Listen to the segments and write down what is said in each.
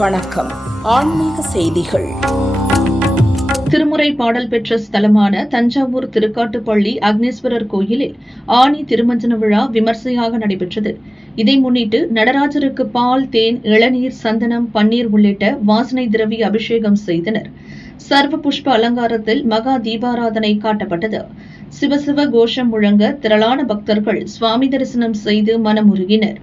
வணக்கம். ஆன்மீக செய்திகள். திருமுறை பாடல் பெற்ற ஸ்தலமான தஞ்சாவூர் திருக்காட்டுப்பள்ளி அக்னீஸ்வரர் கோயிலில் ஆனி திருமஞ்சன விழா விமர்சையாக நடைபெற்றது. இதை முன்னிட்டு நடராஜருக்கு பால், தேன், இளநீர், சந்தனம், பன்னீர் உள்ளிட்ட வாசனை திரவிய அபிஷேகம் செய்தனர். சர்வ புஷ்ப அலங்காரத்தில் மகா தீபாராதனை காட்டப்பட்டது. சிவசிவ கோஷம் முழங்க திரளான பக்தர்கள் சுவாமி தரிசனம் செய்து மனமுருகினர்.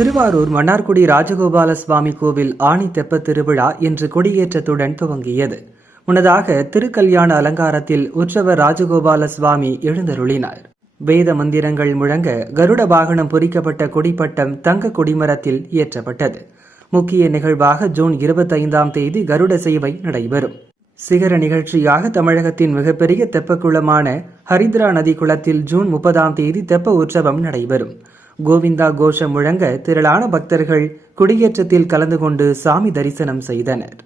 திருவாரூர் மன்னார்குடி ராஜகோபால சுவாமி கோவில் ஆணி தெப்ப திருவிழா இன்று கொடியேற்றத்துடன் துவங்கியது. முன்னதாக திருக்கல்யாண அலங்காரத்தில் உற்சவர் ராஜகோபால சுவாமி எழுந்தருளினார். வேத மந்திரங்கள் முழங்க கருட வாகனம் பொறிக்கப்பட்ட கொடிப்பட்டம் தங்க கொடிமரத்தில் ஏற்றப்பட்டது. முக்கிய நிகழ்வாக ஜூன் 25ஆம் தேதி கருட சேவை நடைபெறும். சிகர நிகழ்ச்சியாக தமிழகத்தின் மிகப்பெரிய தெப்பக்குளமான ஹரித்ரா நதி குளத்தில் ஜூன் 30ஆம் தேதி தெப்ப உற்சவம் நடைபெறும். கோவிந்தா கோஷம் முழங்க திரளான பக்தர்கள் கொடியேற்றத்தில் கலந்து கொண்டு சாமி தரிசனம் செய்தனர்.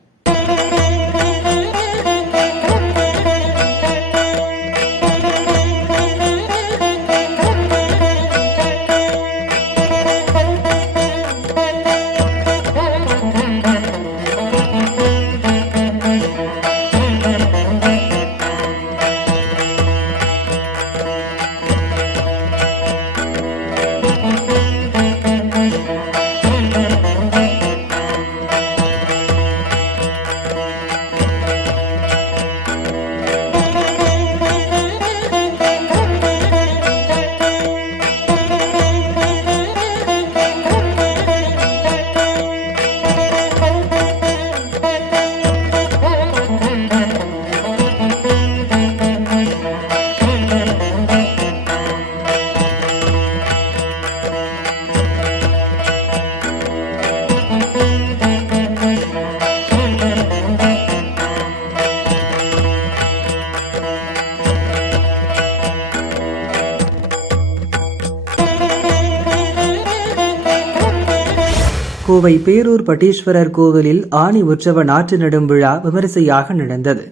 கோவை பேரூர் பட்டீஸ்வரர் கோவிலில் ஆணி உற்சவ நாற்று நடும் விழா விமரிசையாக நடந்தது.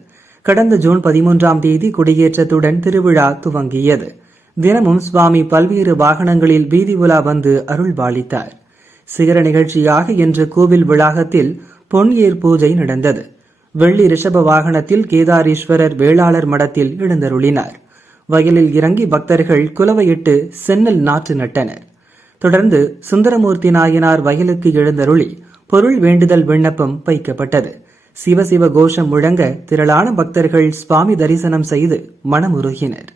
கடந்த ஜூன் 13ஆம் தேதி கொடியேற்றத்துடன் திருவிழா துவங்கியது. தினமும் சுவாமி பல்வேறு வாகனங்களில் வீதி உலா வந்து அருள் பாலித்தார். சிகர நிகழ்ச்சியாக இன்று கோவில் வளாகத்தில் பொன் ஏர் பூஜை நடந்தது. வெள்ளி ரிஷப வாகனத்தில் கேதாரீஸ்வரர் வேளாளர் மடத்தில் எழுந்தருளினார். வயலில் இறங்கி பக்தர்கள் குலவையிட்டு சென்னல் நாற்று நட்டனர். தொடர்ந்து சுந்தரமூர்த்தி நாயனார் வயலுக்கு எழுந்தருளி பொருள் வேண்டுதல் விண்ணப்பம் வைக்கப்பட்டது. சிவசிவ கோஷம் முழங்க திரளான பக்தர்கள் சுவாமி தரிசனம் செய்து மனமுருகினர்.